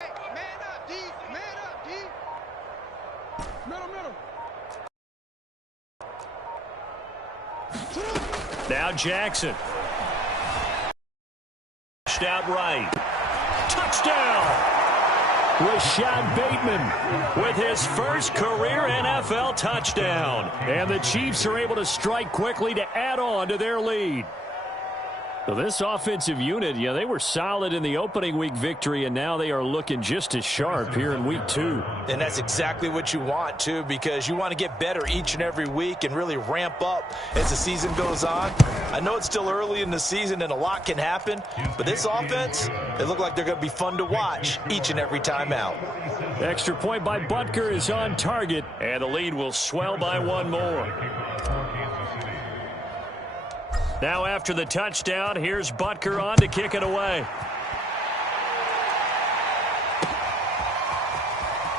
Man up, D. Man up, D. Middle. Now Jackson. Out right. Touchdown! Rashad Bateman with his first career NFL touchdown. And the Chiefs are able to strike quickly to add on to their lead. So this offensive unit, they were solid in the opening week victory, and now they are looking just as sharp here in week 2. And that's exactly what you want, too, because you want to get better each and every week and really ramp up as the season goes on. I know it's still early in the season and a lot can happen, but this offense, they look like they're going to be fun to watch each and every time out. Extra point by Butker is on target, and the lead will swell by one more. Now after the touchdown, here's Butker on to kick it away.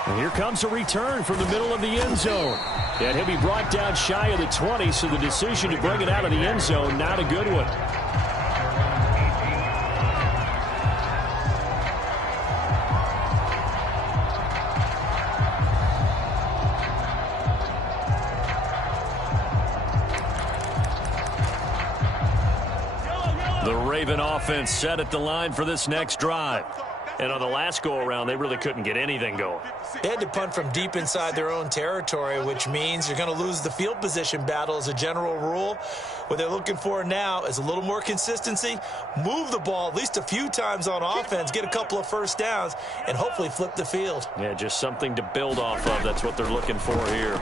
And here comes a return from the middle of the end zone. And he'll be brought down shy of the 20, so the decision to bring it out of the end zone, not a good one. The Raven offense set at the line for this next drive. And on the last go-around, they really couldn't get anything going. They had to punt from deep inside their own territory, which means you're going to lose the field position battle as a general rule. What they're looking for now is a little more consistency, move the ball at least a few times on offense, get a couple of first downs, and hopefully flip the field. Yeah, just something to build off of. That's what they're looking for here.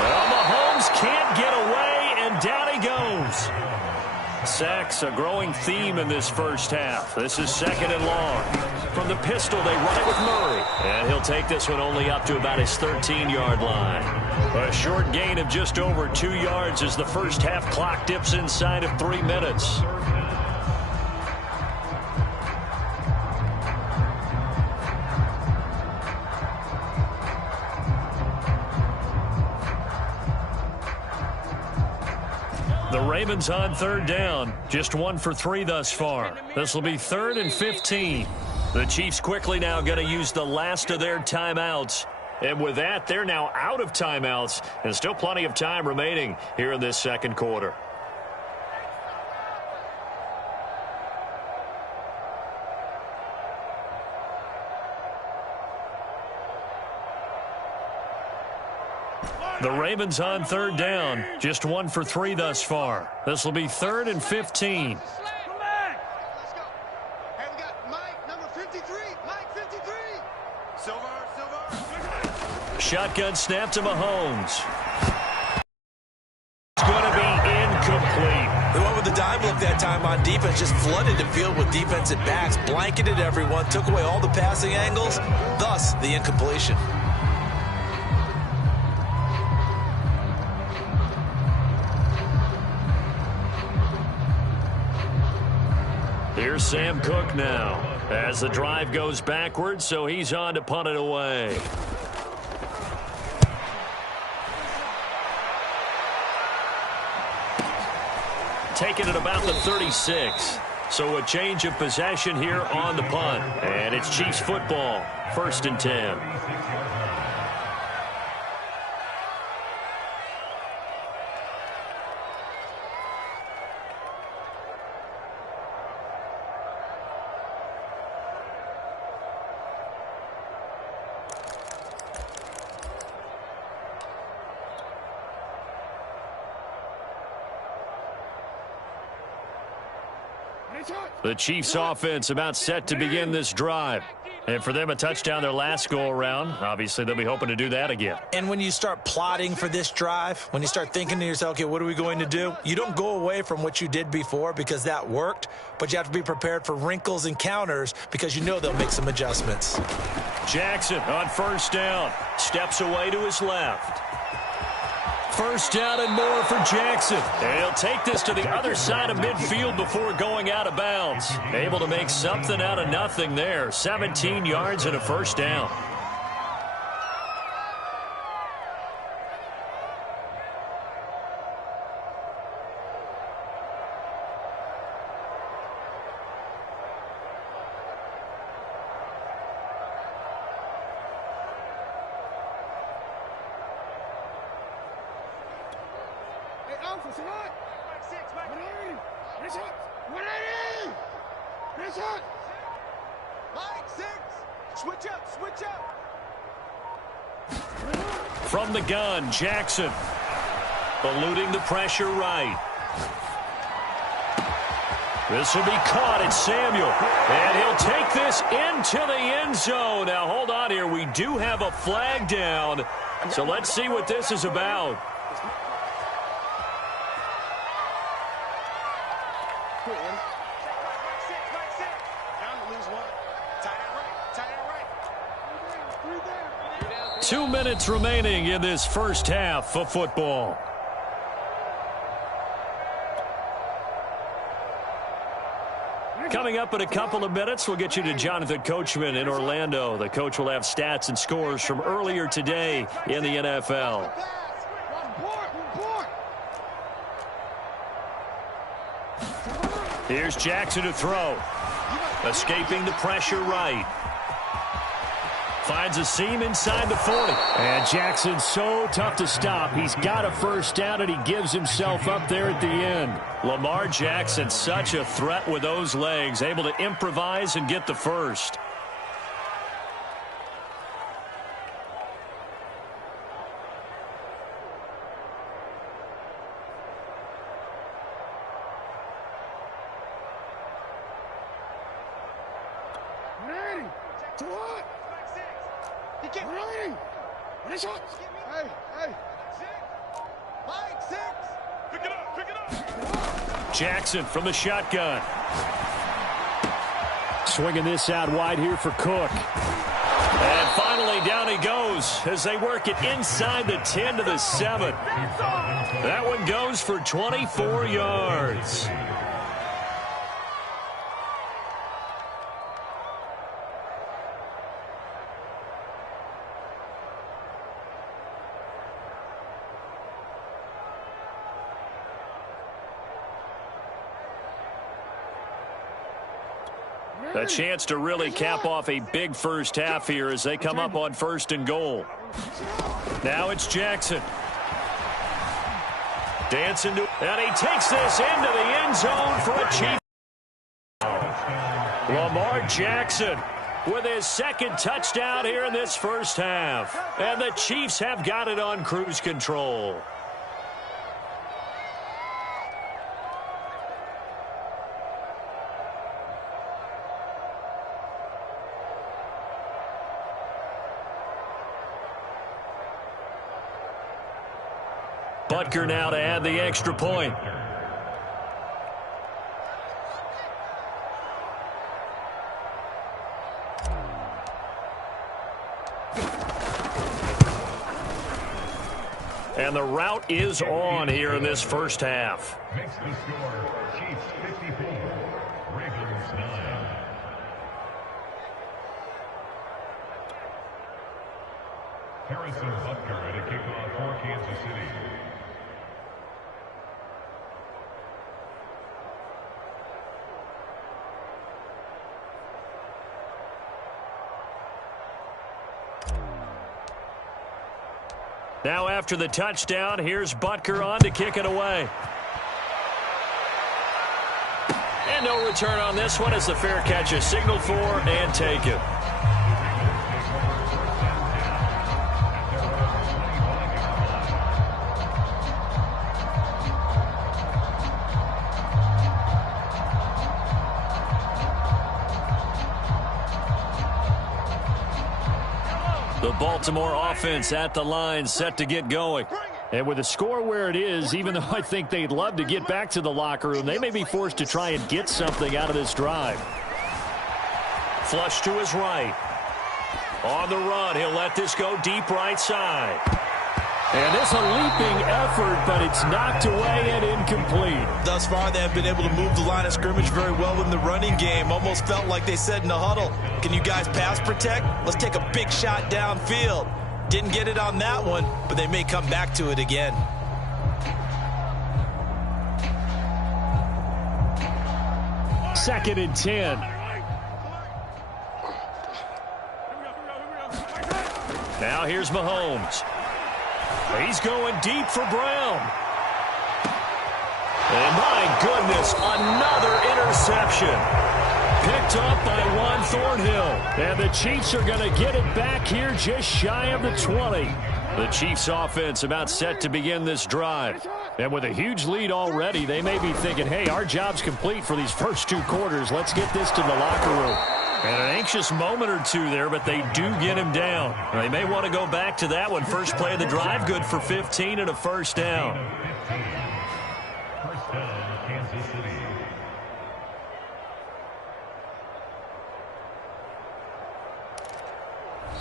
Well, Mahomes can't get away, and down he goes. Sacks, a growing theme in this first half. This is second and long. From the pistol, they run it with Murray. And he'll take this one only up to about his 13-yard line. A short gain of just over 2 yards as the first half clock dips inside of 3 minutes. The Ravens on third down. Just 1 for 3 thus far. This will be 3rd and 15. The Chiefs quickly now going to use the last of their timeouts. And with that, they're now out of timeouts. And still plenty of time remaining here in this second quarter. The Ravens on third down. Just 1 for 3 thus far. This will be 3rd and 15. Hey, we got Mike, number 53. Mike, 53. Silver. Shotgun snap to Mahomes. It's going to be incomplete. They went with the dime look that time on defense, just flooded the field with defensive backs, blanketed everyone, took away all the passing angles, thus the incompletion. Here's Sam Cook now as the drive goes backwards, so he's on to punt it away. Taking it about the 36. So a change of possession here on the punt. And it's Chiefs football, 1st and 10. The Chiefs offense about set to begin this drive. And for them, a touchdown their last go-around. Obviously, they'll be hoping to do that again. And when you start plotting for this drive, when you start thinking to yourself, okay, what are we going to do? You don't go away from what you did before because that worked, but you have to be prepared for wrinkles and counters because you know they'll make some adjustments. Jackson on first down. Steps away to his left. First down and more for Jackson. And he'll take this to the other side of midfield before going out of bounds. Able to make something out of nothing there. 17 yards and a first down. Mike 6. Switch up, switch up. From the gun, Jackson. Eluding the pressure right. This will be caught. It's Samuel. And he'll take this into the end zone. Now, hold on here. We do have a flag down. So let's see what this is about. Mike 6. Down to lose one. Tight end right. Tight end right. 2 minutes remaining in this first half of football. Coming up in a couple of minutes, we'll get you to Jonathan Coachman in Orlando. The coach will have stats and scores from earlier today in the NFL. Here's Jackson to throw. Escaping the pressure right. Finds a seam inside the 40. And Jackson's so tough to stop. He's got a first down, and he gives himself up there at the end. Lamar Jackson, such a threat with those legs, able to improvise and get the first. Jackson from the shotgun. Swinging this out wide here for Cook. And finally down he goes as they work it inside the 10 to the 7. That one goes for 24 yards. A chance to really cap off a big first half here as they come up on 1st and goal. Now it's Jackson. Dancing to, and he takes this into the end zone for a Chief. Lamar Jackson with his second touchdown here in this first half. And the Chiefs have got it on cruise control. Butker now to add the extra point. And the route is on here in this first half. Makes the score Chiefs 54, Ravens 9. Harrison Butker at a kickoff for Kansas City. Now after the touchdown, here's Butker on to kick it away. And no return on this one as the fair catch is signaled for and taken. The Baltimore offense at the line, set to get going. And with the score where it is, even though I think they'd love to get back to the locker room, they may be forced to try and get something out of this drive. Flush to his right. On the run, he'll let this go deep right side. And it's a leaping effort, but it's knocked away and incomplete. Thus far, they have been able to move the line of scrimmage very well in the running game. Almost felt like they said in the huddle, can you guys pass protect? Let's take a big shot downfield. Didn't get it on that one, but they may come back to it again. Second and 10. Now here's Mahomes. He's going deep for Brown. And my goodness, another interception. Picked up by Juan Thornhill. And the Chiefs are going to get it back here just shy of the 20. The Chiefs offense about set to begin this drive. And with a huge lead already, they may be thinking, hey, our job's complete for these first 2 quarters. Let's get this to the locker room. And an anxious moment or two there, but they do get him down. They may want to go back to that one. First play of the drive, good for 15 and a first down. First down, Kansas City.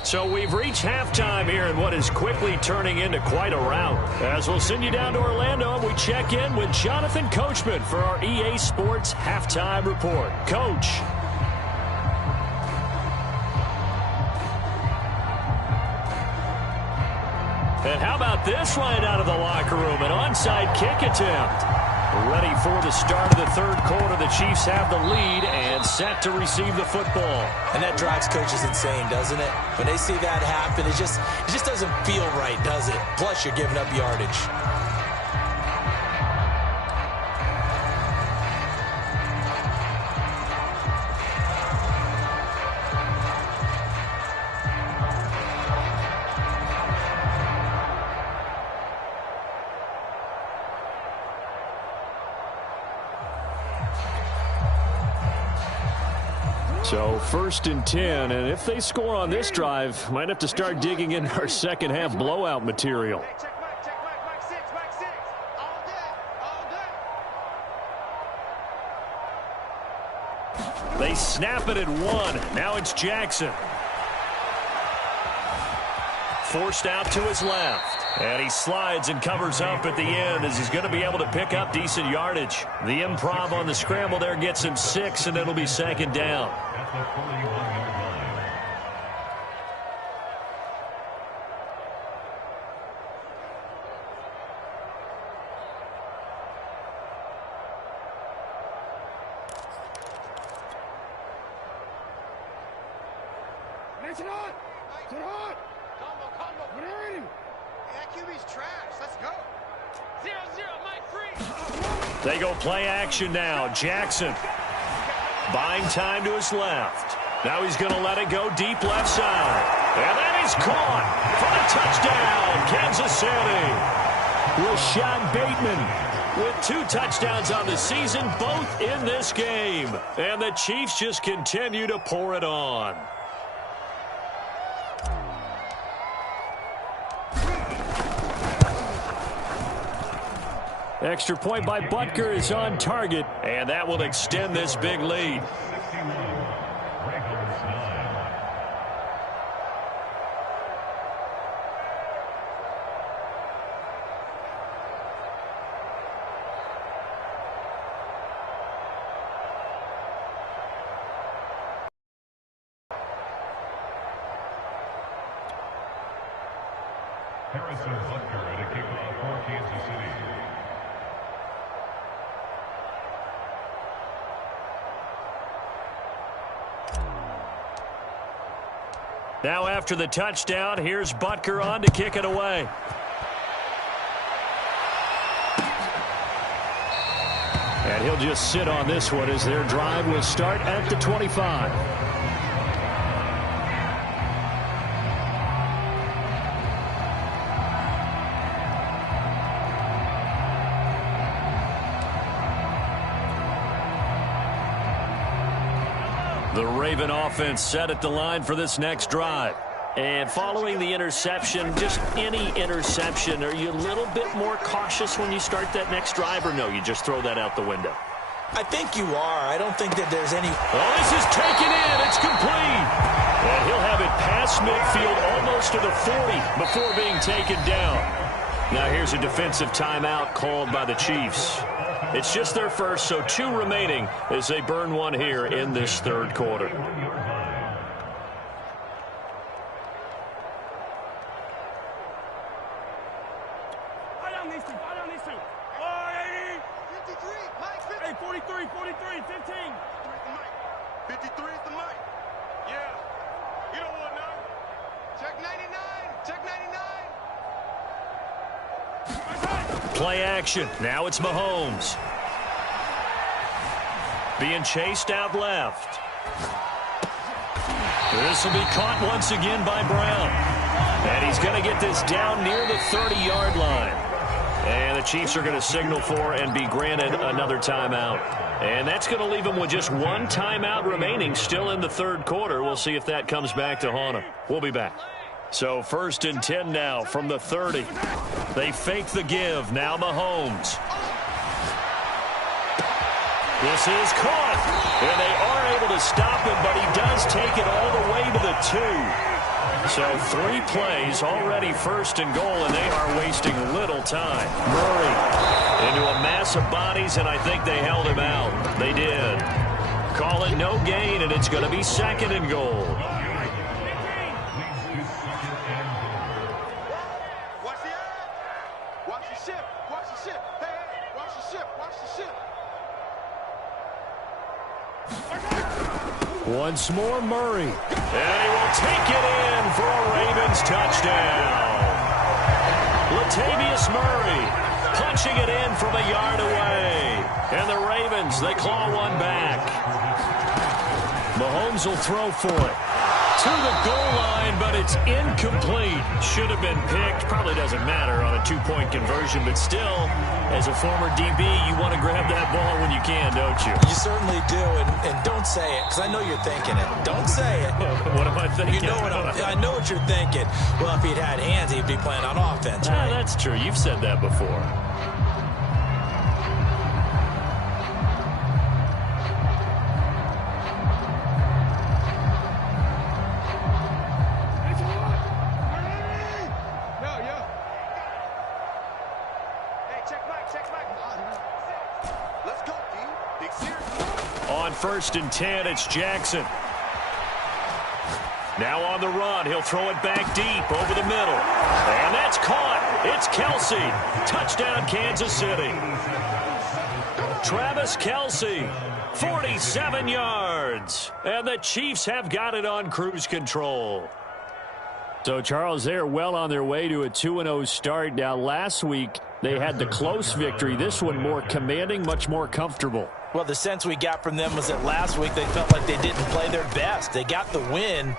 So we've reached halftime here in what is quickly turning into quite a rout. As we'll send you down to Orlando and we check in with Jonathan Coachman for our EA Sports Halftime Report. Coach. And how about this right out of the locker room? An onside kick attempt. Ready for the start of the third quarter. The Chiefs have the lead and set to receive the football. And that drives coaches insane, doesn't it? When they see that happen, it just doesn't feel right, does it? Plus, you're giving up yardage. So 1st and 10, and if they score on this drive, might have to start digging in our second half blowout material. Check Mike 6, Mike 6. All day. They snap it at 1. Now it's Jackson. Forced out to his left. And he slides and covers up at the end as he's going to be able to pick up decent yardage. The improv on the scramble there gets him 6, and it'll be second down. At the 41-yard line. It's hot. It's hot. Combo. Put her in. That QB's trash. Let's go. 0-0, Mike free. They go play action now. Jackson buying time to his left. Now he's going to let it go deep left side. And that is caught for the touchdown, Kansas City. Rashad Bateman with 2 touchdowns on the season, both in this game. And the Chiefs just continue to pour it on. Extra point by Butker is on target, and that will extend this big lead. 61, Wranglers 9. Harrison Butker at a kickoff for Kansas City. Now after the touchdown, here's Butker on to kick it away. And he'll just sit on this one as their drive will start at the 25. The Raven offense set at the line for this next drive. And following the interception, just any interception, are you a little bit more cautious when you start that next drive, or no, you just throw that out the window? I think you are. I don't think that there's any... Oh, this is taken in. It's complete. And he'll have it past midfield almost to the 40 before being taken down. Now here's a defensive timeout called by the Chiefs. It's just their first, so 2 remaining as they burn one here in this third quarter. Hey, 43, 15. 53 is the mic. Yeah. You don't want no. Check 99. Play action. Now it's Mahomes. being chased out left. This will be caught once again by Brown. And he's going to get this down near the 30-yard line. And the Chiefs are going to signal for and be granted another timeout. And that's going to leave them with just one timeout remaining still in the third quarter. We'll see if that comes back to haunt them. We'll be back. So 1st and 10 now from the 30. They fake the give. Now Mahomes. This is caught. And they are able to stop him, but he does take it all the way to the 2. So 3 plays, already 1st and goal, and they are wasting little time. Murray into a mass of bodies, and I think they held him out. They did. Call it no gain, and it's going to be 2nd and goal. Watch the eye. Watch the ship. Watch the ship. Hey, watch the ship. Watch the ship. Once more, Murray. And he will take it in for a Ravens touchdown. Latavius Murray punching it in from a yard away. And the Ravens, they claw one back. Mahomes will throw for it. To the goal line, but it's incomplete. Should have been picked. Probably doesn't matter on a 2-point conversion, but still, as a former DB, you want to grab that ball when you can, don't you? You certainly do, and don't say it, because I know you're thinking it. Don't say it. What am I thinking? You know I know what you're thinking. Well, if he'd had hands, he'd be playing on offense, right? That's true. You've said that before. On 1st and 10, it's Jackson. Now on the run, he'll throw it back deep over the middle. And that's caught. It's Kelce. Touchdown, Kansas City. Travis Kelce, 47 yards. And the Chiefs have got it on cruise control. So, Charles, they're well on their way to a 2-0 start. Now, last week, they had the close victory. This one more commanding, much more comfortable. Well, the sense we got from them was that last week they felt like they didn't play their best. They got the win,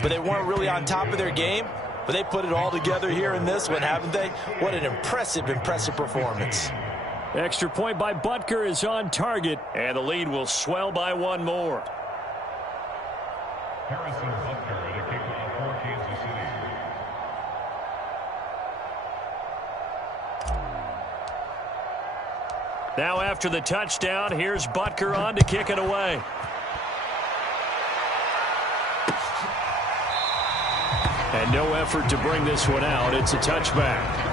but they weren't really on top of their game. But they put it all together here in this one, haven't they? What an impressive performance. Extra point by Butker is on target, and the lead will swell by one more. Harrison Butker at a kickoff for Kansas City. Now after the touchdown, here's Butker on to kick it away. And no effort to bring this one out. It's a touchback.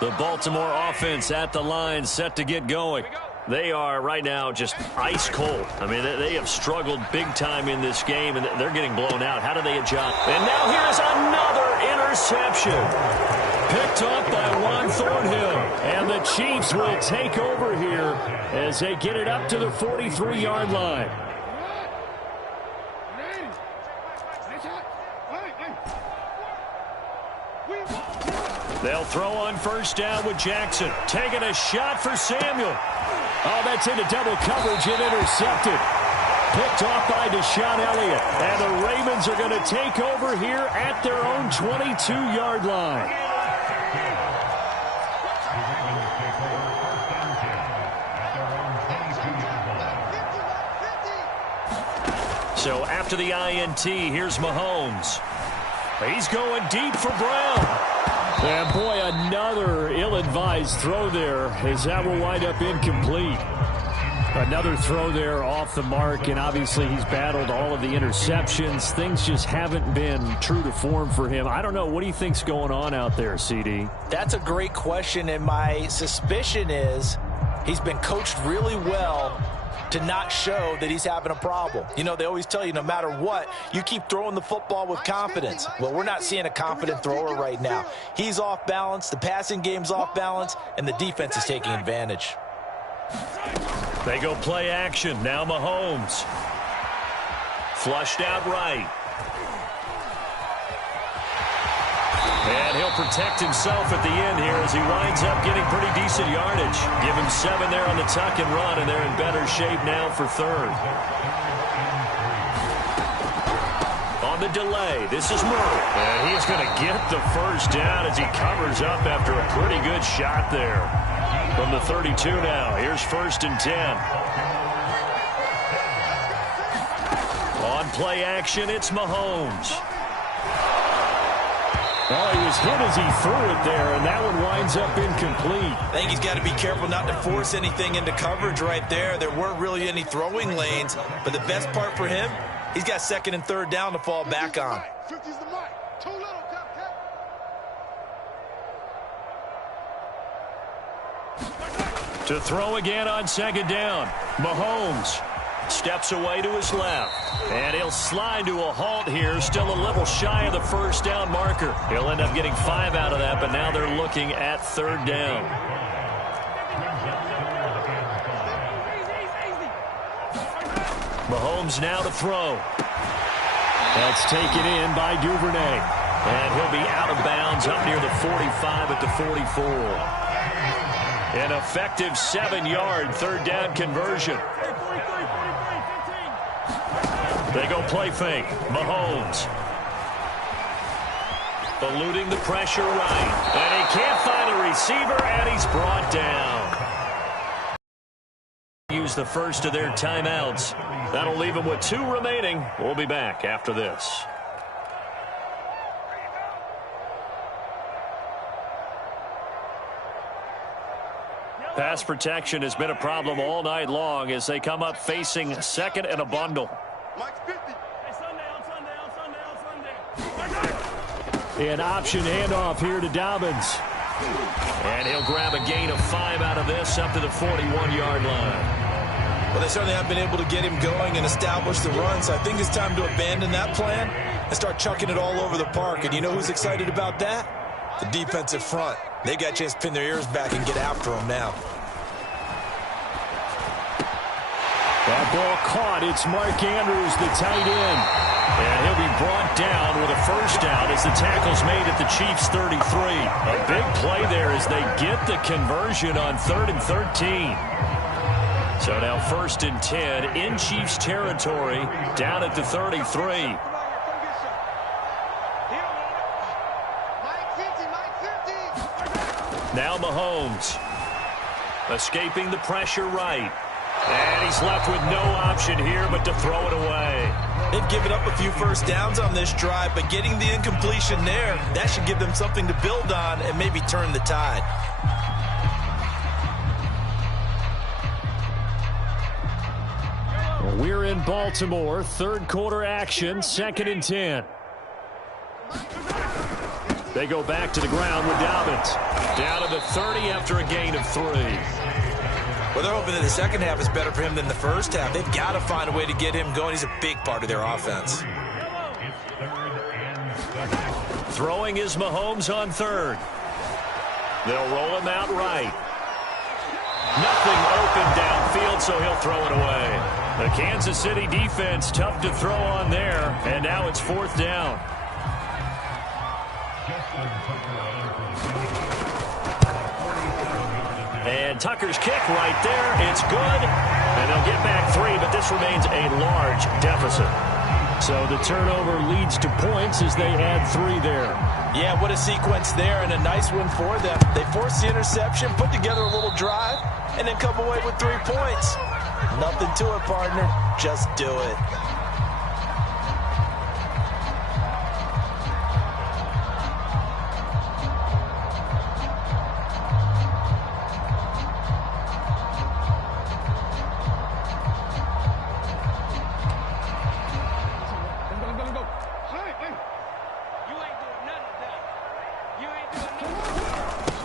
The Baltimore offense at the line, set to get going. They are right now just ice cold. I mean, they have struggled big time in this game, and they're getting blown out. How do they adjust? And now here's another interception. Picked up by Juan Thornhill. And the Chiefs will take over here as they get it up to the 43-yard line. They'll throw on first down with Jackson. Taking a shot for Samuel. Oh, that's into double coverage and intercepted. Picked off by Deshaun Elliott. And the Ravens are going to take over here at their own 22-yard line. So after the INT, here's Mahomes. He's going deep for Brown. And boy, another ill-advised throw there as that will wind up incomplete. Another throw there off the mark, and obviously he's battled all of the interceptions. Things just haven't been true to form for him. I don't know. What do you think's going on out there, CD? That's a great question, and my suspicion is he's been coached really well to not show that he's having a problem. You know, they always tell you no matter what, you keep throwing the football with confidence. Well, we're not seeing a confident thrower right now. He's off balance, the passing game's off balance, and the defense is taking advantage. They go play action. Now Mahomes. Flushed out right. And he'll protect himself at the end here as he winds up getting pretty decent yardage. Give him 7 there on the tuck and run, and they're in better shape now for third. On the delay, this is Murray. And he's going to get the first down as he covers up after a pretty good shot there. From the 32 now, here's 1st and 10. On play action, it's Mahomes. Well, he was hit as he threw it there, and that one winds up incomplete. I think he's got to be careful not to force anything into coverage right there. There weren't really any throwing lanes, but the best part for him, he's got 2nd and 3rd down to fall back on. 50's the mic. Too little, Cap. To throw again on 2nd down. Mahomes steps away to his left. And he'll slide to a halt here. Still a little shy of the 1st down marker. He'll end up getting 5 out of that, but now they're looking at 3rd down. Mahomes now to throw. That's taken in by Duvernay. And he'll be out of bounds up near the 45 at the 44. An effective 7-yard 3rd down conversion. They go play fake. Mahomes. Eluding the pressure right. And he can't find a receiver, and he's brought down. Use the first of their timeouts. That'll leave him with 2 remaining. We'll be back after this. Pass protection has been a problem all night long as they come up facing 2nd and a bundle. Mike's 50. An option handoff here to Dobbins. And he'll grab a gain of 5 out of this up to the 41-yard line. Well, they certainly haven't been able to get him going and establish the run, so I think it's time to abandon that plan and start chucking it all over the park. And you know who's excited about that? The defensive front. They got a chance to pin their ears back and get after him now. That ball caught. It's Mark Andrews, the tight end. And he'll be brought down with a 1st down as the tackle's made at the Chiefs' 33. A big play there as they get the conversion on 3rd and 13. So now 1st and 10 in Chiefs territory down at the 33. Now Mahomes escaping the pressure right. And he's left with no option here but to throw it away. They've given up a few 1st downs on this drive, but getting the incompletion there, that should give them something to build on and maybe turn the tide. We're in Baltimore. 3rd quarter action. 2nd and 10. They go back to the ground with Dobbins. Down to the 30 after a gain of 3. Well, they're hoping that the 2nd half is better for him than the 1st half. They've got to find a way to get him going. He's a big part of their offense. Throwing is Mahomes on 3rd. They'll roll him out right. Nothing open downfield, so he'll throw it away. The Kansas City defense tough to throw on there, and now it's 4th down. And Tucker's kick right there. It's good. And they'll get back 3, but this remains a large deficit. So the turnover leads to points as they add 3 there. Yeah, what a sequence there, and a nice one for them. They forced the interception, put together a little drive, and then come away with 3 points. Nothing to it, partner. Just do it.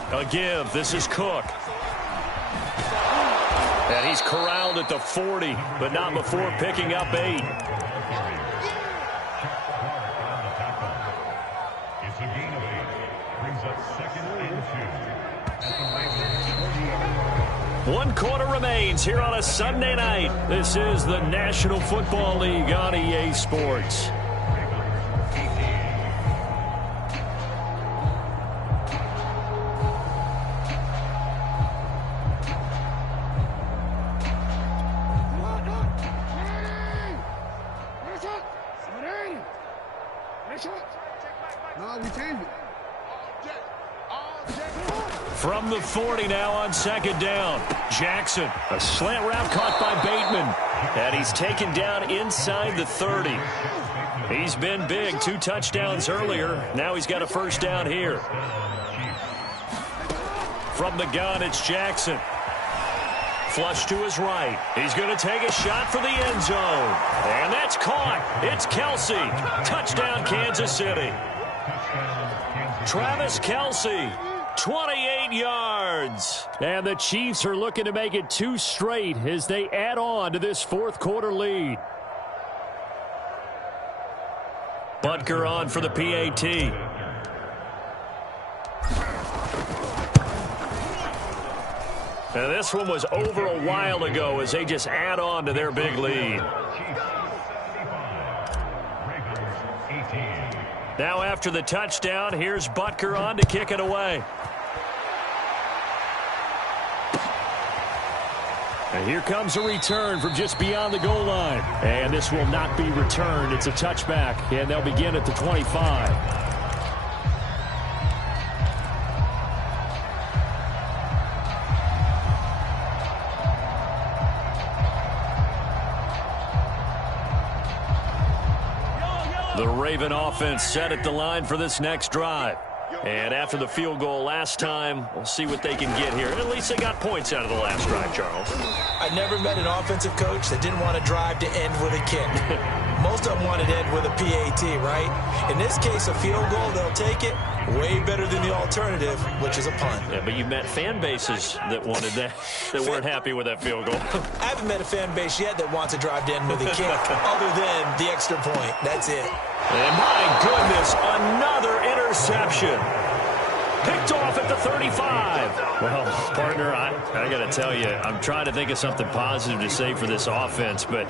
A give. This is Cook. And he's corralled at the 40, but not before picking up 8. It's a gain of 8. Brings up 2nd and 2. At the 1 quarter remains here on a Sunday night. This is the National Football League on EA Sports. From the 40 now on 2nd down. Jackson, a slant route caught by Bateman. And he's taken down inside the 30. He's been big, 2 touchdowns earlier. Now he's got a 1st down here. From the gun, it's Jackson. Flush to his right. He's going to take a shot for the end zone. And that's caught. It's Kelce. Touchdown, Kansas City. Travis Kelce. 28 yards. And the Chiefs are looking to make it 2 straight as they add on to this 4th quarter lead. Butker on for the PAT. Now this one was over a while ago as they just add on to their big lead. Now after the touchdown, here's Butker on to kick it away. And here comes a return from just beyond the goal line. And this will not be returned. It's a touchback, and they'll begin at the 25. The Raven offense set at the line for this next drive. And after the field goal last time, we'll see what they can get here. At least they got points out of the last drive, Charles. I never met an offensive coach that didn't want to drive to end with a kick. Most of them wanted to end with a PAT, right? In this case, a field goal, they'll take it. Way better than the alternative, which is a punt. Yeah, but you met fan bases that wanted that, that weren't happy with that field goal. I haven't met a fan base yet that wants to drive to end with a kick, other than the extra point. That's it. And my goodness, another interception. Picked off at the 35. Well, partner, I got to tell you, I'm trying to think of something positive to say for this offense, but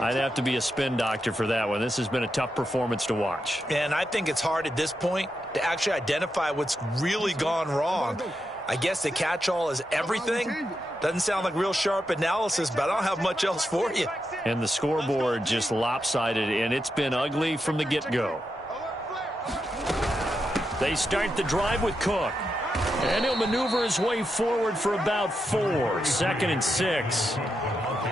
I'd have to be a spin doctor for that one. This has been a tough performance to watch. And I think it's hard at this point to actually identify what's really gone wrong. I guess the catch-all is everything. Doesn't sound like real sharp analysis, but I don't have much else for you. And the scoreboard just lopsided, and it's been ugly from the get-go. They start the drive with Cook. And he'll maneuver his way forward for about 4. 2nd and 6.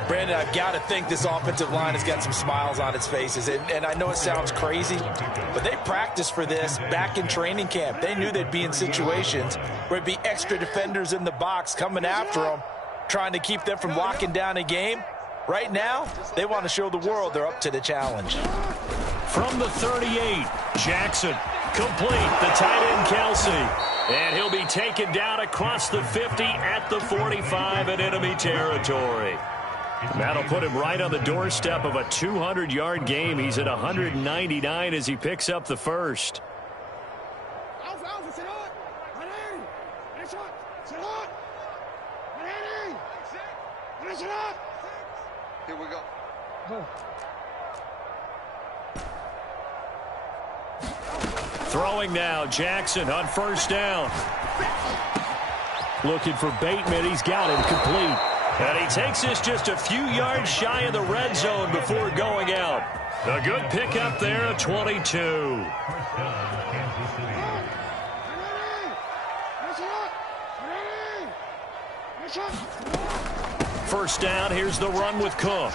Brandon, I've got to think this offensive line has got some smiles on its faces. And I know it sounds crazy, but they practiced for this back in training camp. They knew they'd be in situations where it'd be extra defenders in the box coming after them, trying to keep them from locking down a game. Right now, they want to show the world they're up to the challenge. From the 38, Jackson. Complete, the tight end Kelce. And he'll be taken down across the 50 at the 45 in enemy territory. That'll put him right on the doorstep of a 200-yard game. He's at 199 as he picks up the first. Here we go. Throwing now, Jackson on 1st down. Looking for Bateman. He's got him complete. And he takes this just a few yards shy of the red zone before going out. A good pickup there at 22. First down, here's the run with Cook.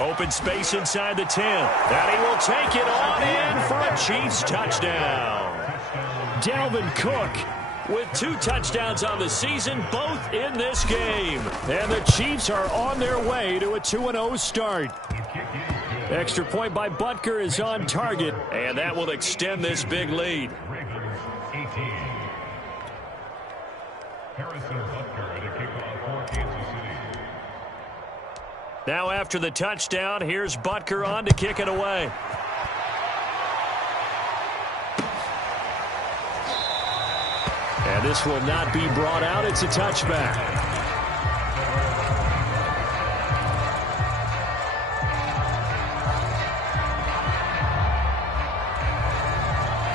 Open space inside the 10. And he will take it on in for a Chiefs touchdown. Dalvin Cook with 2 touchdowns on the season, both in this game. And the Chiefs are on their way to a 2-0 start. Extra point by Butker is on target, and that will extend this big lead. Harrison Butker at a kickoff for Kansas City. Now after the touchdown, here's Butker on to kick it away. And this will not be brought out. It's a touchback.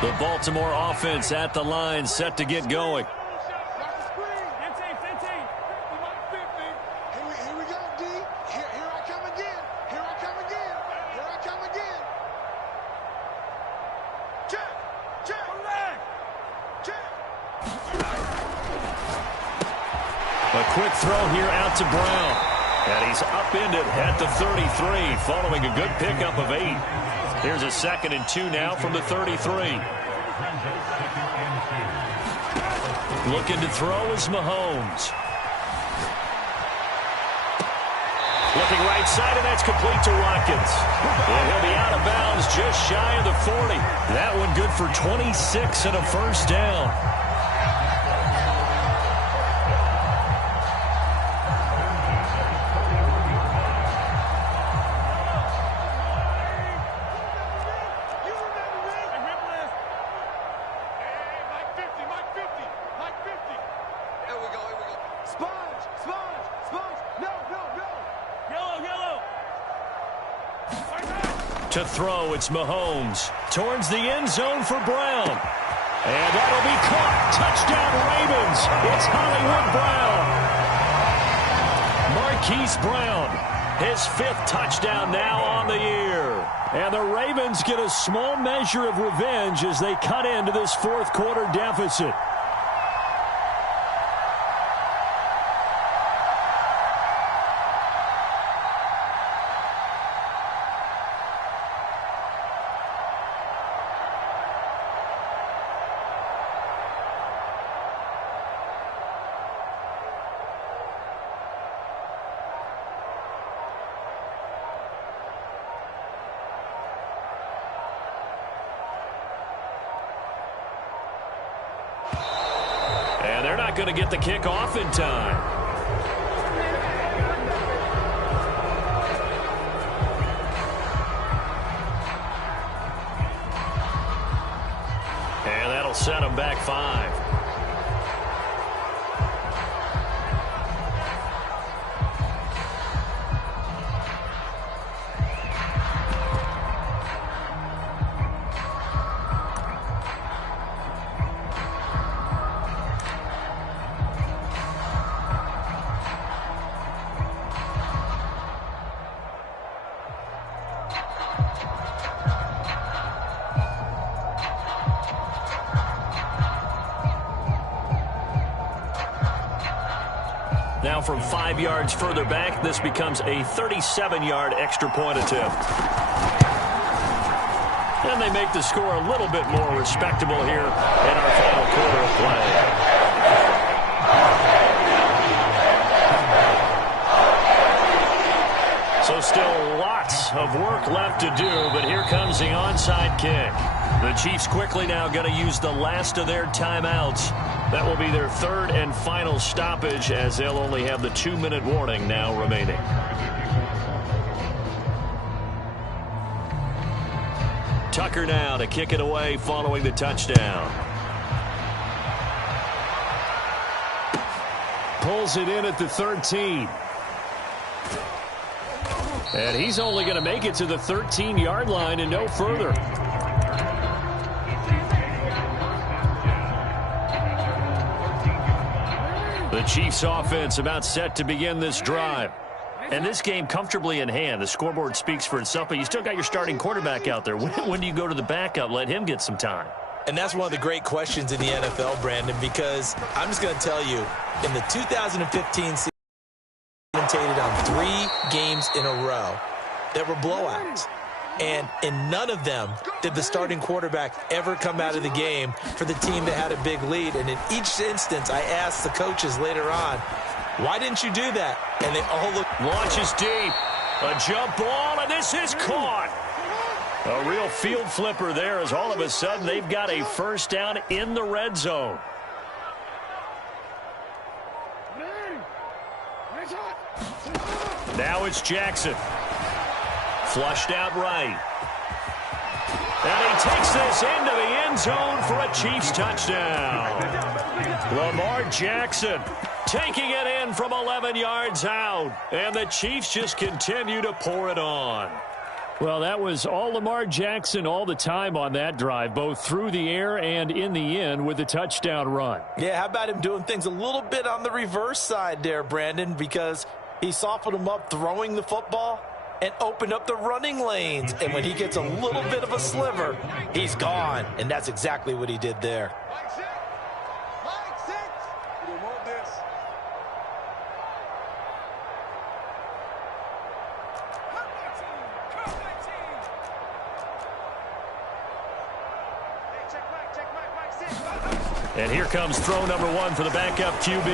The Baltimore offense at the line, set to get going. A quick throw here out to Brown. And he's upended at the 33 following a good pickup of 8. Here's a 2nd and 2 now from the 33. Looking to throw is Mahomes. Looking right side, and that's complete to Watkins. And he'll be out of bounds just shy of the 40. That one good for 26 and a first down. To throw, it's Mahomes. Towards the end zone for Brown. And that'll be caught. Touchdown, Ravens. It's Hollywood Brown. Marquise Brown, his 5th touchdown now on the year. And the Ravens get a small measure of revenge as they cut into this 4th quarter deficit. And they're not going to get the kick off in time. And that'll set them back 5. Now from 5 yards further back, this becomes a 37-yard extra point attempt. And they make the score a little bit more respectable here in our final quarter of play. So still lots of work left to do, but here comes the onside kick. The Chiefs quickly now going to use the last of their timeouts. That will be their 3rd and final stoppage, as they'll only have the 2-minute warning now remaining. Tucker now to kick it away following the touchdown. Pulls it in at the 13. And he's only going to make it to the 13-yard line and no further. The Chiefs offense about set to begin this drive. And this game comfortably in hand. The scoreboard speaks for itself, but you still got your starting quarterback out there. When do you go to the backup? Let him get some time. And that's one of the great questions in the NFL, Brandon, because I'm just going to tell you, in the 2015 season, on 3 games in a row, there were blowouts. And in none of them did the starting quarterback ever come out of the game for the team that had a big lead. And in each instance, I asked the coaches later on, why didn't you do that? And they all looked. Launches deep. A jump ball, and this is caught. A real field flipper there, as all of a sudden they've got a first down in the red zone. Now it's Jackson. Flushed out right. And he takes this into the end zone for a Chiefs touchdown. Lamar Jackson taking it in from 11 yards out. And the Chiefs just continue to pour it on. Well, that was all Lamar Jackson all the time on that drive, both through the air and in the end with the touchdown run. Yeah, how about him doing things a little bit on the reverse side there, Brandon, because he softened him up throwing the football and opened up the running lanes. And when he gets a little bit of a sliver, he's gone. And that's exactly what he did there. And here comes throw number one for the backup QB.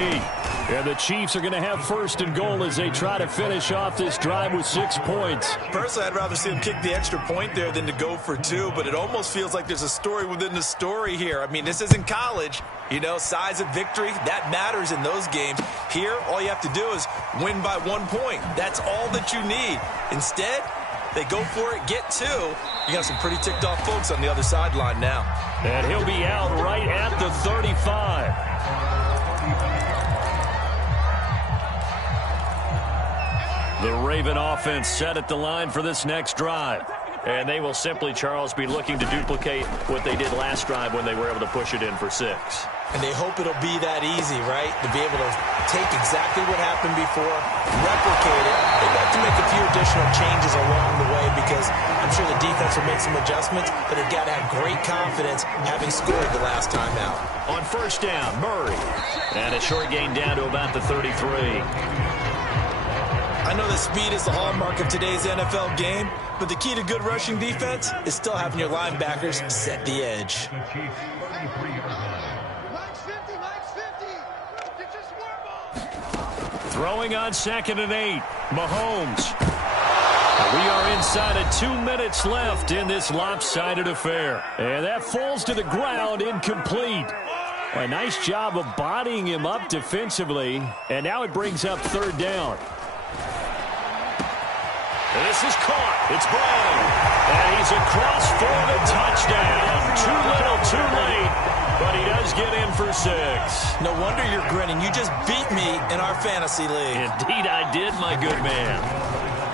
And the Chiefs are going to have first and goal as they try to finish off this drive with 6 points. Personally, I'd rather see him kick the extra point there than to go for two, but it almost feels like there's a story within the story here. I mean, this isn't college. You know, size of victory, that matters in those games. Here, all you have to do is win by 1 point. That's all that you need. Instead, they go for it, get two. You got some pretty ticked off folks on the other sideline now. And he'll be out right at the 35. The Raven offense set at the line for this next drive. And they will simply, Charles, be looking to duplicate what they did last drive when they were able to push it in for 6. And they hope it'll be that easy, right? To be able to take exactly what happened before, replicate it. They'd like to make a few additional changes along the way because I'm sure the defense will make some adjustments, but they've got to have great confidence having scored the last time out. On first down, Murray. And a short gain down to about the 33. I know that speed is the hallmark of today's NFL game, but the key to good rushing defense is still having your linebackers set the edge. Throwing on 2nd and 8, Mahomes. We are inside of 2 minutes left in this lopsided affair. And that falls to the ground, incomplete. A nice job of bodying him up defensively. And now it brings up 3rd down. And this is caught. It's Brown. And he's across for the touchdown. Too little, too late. But he does get in for 6. No wonder you're grinning. You just beat me in our fantasy league. Indeed I did, my good man.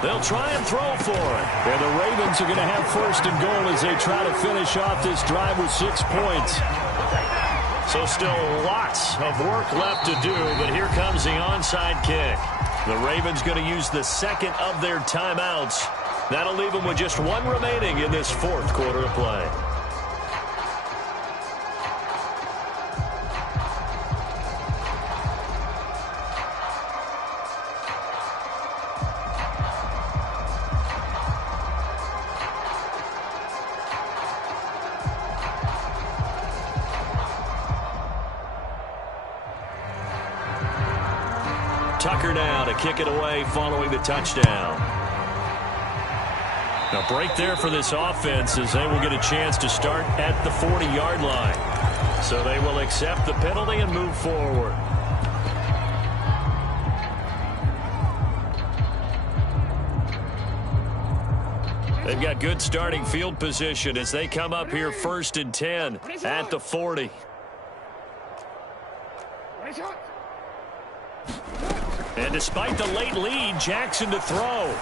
They'll try and throw for it. And the Ravens are going to have first and goal as they try to finish off this drive with 6 points. So still lots of work left to do, but here comes the onside kick. The Ravens going to use the second of their timeouts. That'll leave them with just 1 remaining in this 4th quarter of play. Tucker now to kick it away following the touchdown. A break there for this offense as they will get a chance to start at the 40-yard line. So they will accept the penalty and move forward. They've got good starting field position as they come up here 1st and 10 at the 40. And despite the late lead, Jackson to throw.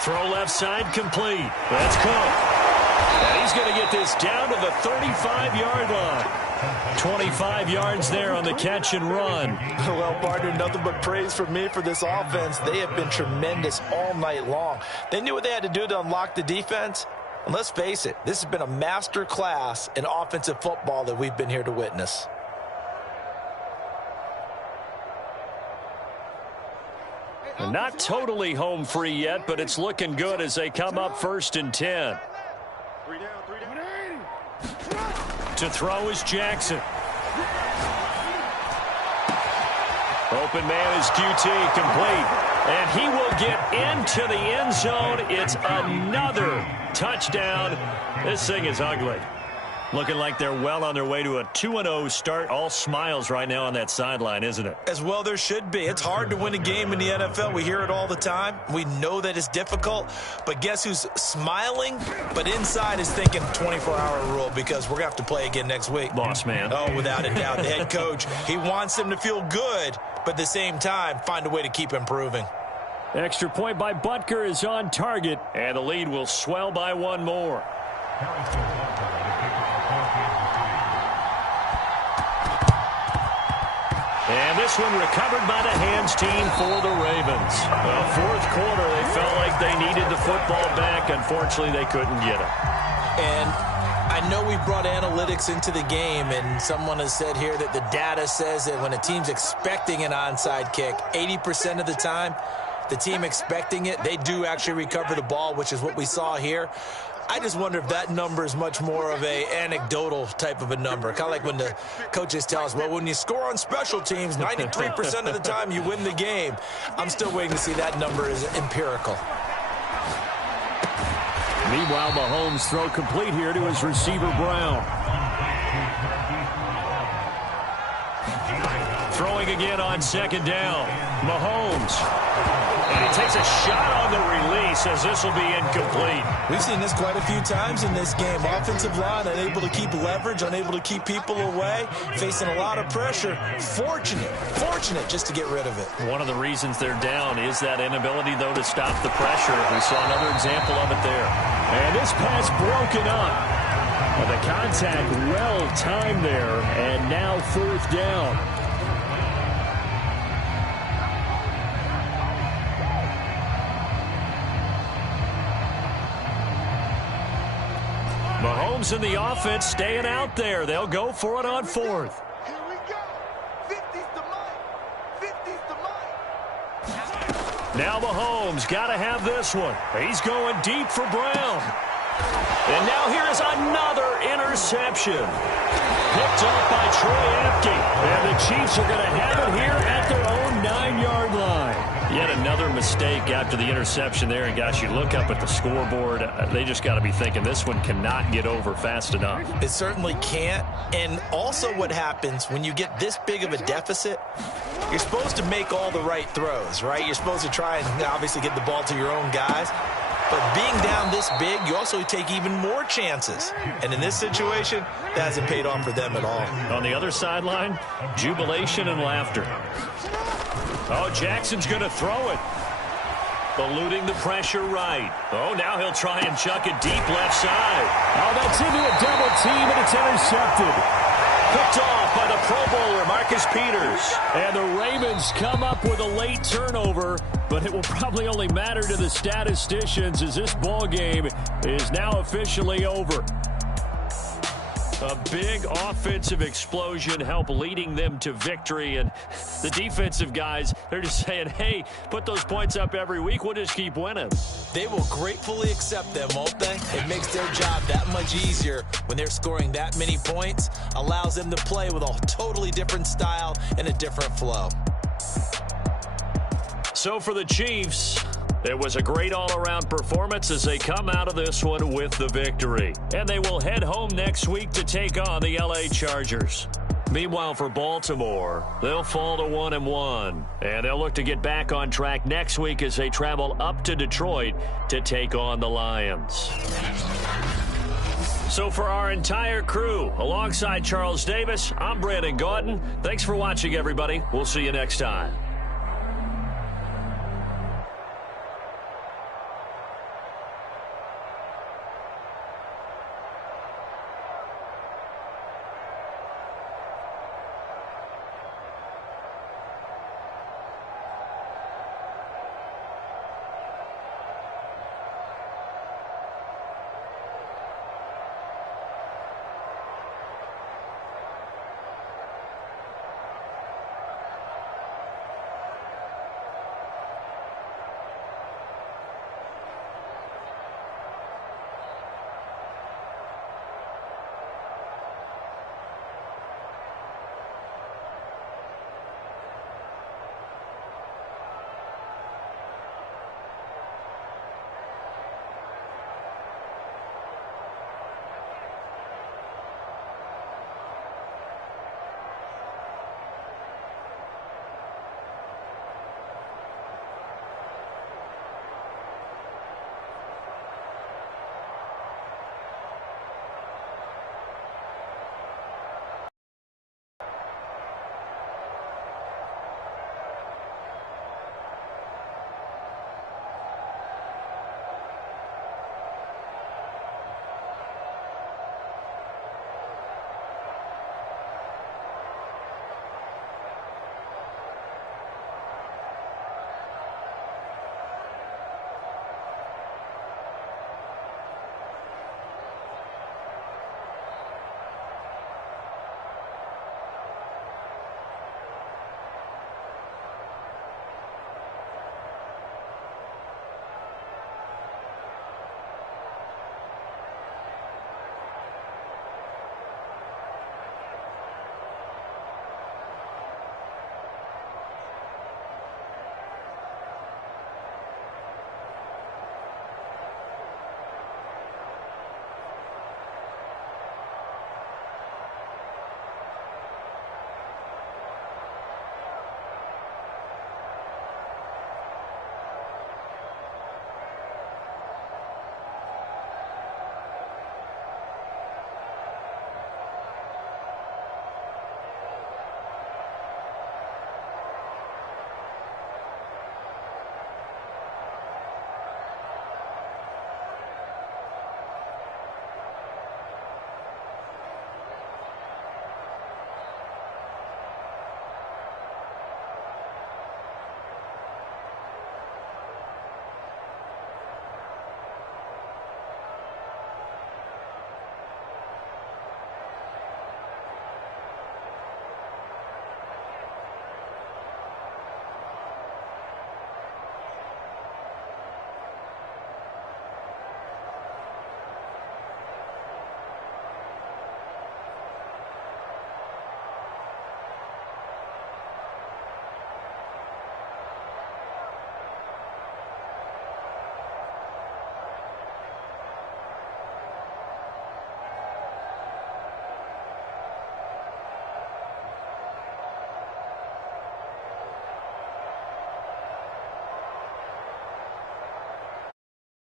Throw left side complete. That's Cook. And he's going to get this down to the 35-yard line. 25 yards there on the catch and run. Well, partner, nothing but praise from me for this offense. They have been tremendous all night long. They knew what they had to do to unlock the defense. And let's face it, this has been a master class in offensive football that we've been here to witness. Not totally home free yet, but it's looking good as they come up 1st and 10. To throw is Jackson. Open man is QT, complete. And he will get into the end zone. It's another touchdown. This thing is ugly. Looking like they're well on their way to a 2-0 start. All smiles right now on that sideline, isn't it? As well there should be. It's hard to win a game in the NFL. We hear it all the time. We know that it's difficult. But guess who's smiling? But inside is thinking 24-hour rule because we're going to have to play again next week. Boss man. Oh, without a doubt. The head coach, he wants them to feel good, but at the same time, find a way to keep improving. Extra point by Butker is on target, and the lead will swell by one more. And this one recovered by the hands team for the Ravens. Fourth quarter, they felt like they needed the football back. Unfortunately, they couldn't get it. And I know we brought analytics into the game, and someone has said here that the data says that when a team's expecting an onside kick, 80% of the time, the team expecting it, they do actually recover the ball, which is what we saw here. I just wonder if that number is much more of a anecdotal type of a number. Kind of like when the coaches tell us, well, when you score on special teams, 93% of the time you win the game. I'm still waiting to see that number is empirical. Meanwhile, Mahomes' throw complete here to his receiver, Brown. Throwing again on second down. Mahomes. And he takes a shot on the release as this will be incomplete. We've seen this quite a few times in this game. Offensive line unable to keep leverage, unable to keep people away, facing a lot of pressure. Fortunate just to get rid of it. One of the reasons they're down is that inability, though, to stop the pressure. We saw another example of it there. And this pass broken up. Well, the contact well-timed there, and now fourth down. Mahomes and the offense staying out there. They'll go for it on fourth. Here we go. 50's the mic. 50's the mic. Now Mahomes got to have this one. He's going deep for Brown. And now here is another interception. Picked up by Troy Apke. And the Chiefs are going to have it here at their own 9-yard line. Yet another mistake after the interception there. And, gosh, you look up at the scoreboard. They just got to be thinking this one cannot get over fast enough. It certainly can't. And also what happens when you get this big of a deficit, you're supposed to make all the right throws, right? You're supposed to try and obviously get the ball to your own guys. But being down this big, you also take even more chances. And in this situation, that hasn't paid off for them at all. On the other sideline, jubilation and laughter. Oh, Jackson's going to throw it. Eluding the pressure right. Oh, now he'll try and chuck it deep left side. Oh, that's into a double team, and it's intercepted. Picked off by the Pro Bowler, Marcus Peters. And the Ravens come up with a late turnover, but it will probably only matter to the statisticians as this ball game is now officially over. A big offensive explosion helped leading them to victory. And the defensive guys, they're just saying, hey, put those points up every week. We'll just keep winning. They will gratefully accept them, won't they? It makes their job that much easier when they're scoring that many points. Allows them to play with a totally different style and a different flow. So for the Chiefs, it was a great all-around performance as they come out of this one with the victory. And they will head home next week to take on the LA Chargers. Meanwhile, for Baltimore, they'll fall to 1-1. And they'll look to get back on track next week as they travel up to Detroit to take on the Lions. So for our entire crew, alongside Charles Davis, I'm Brandon Gaudin. Thanks for watching, everybody. We'll see you next time.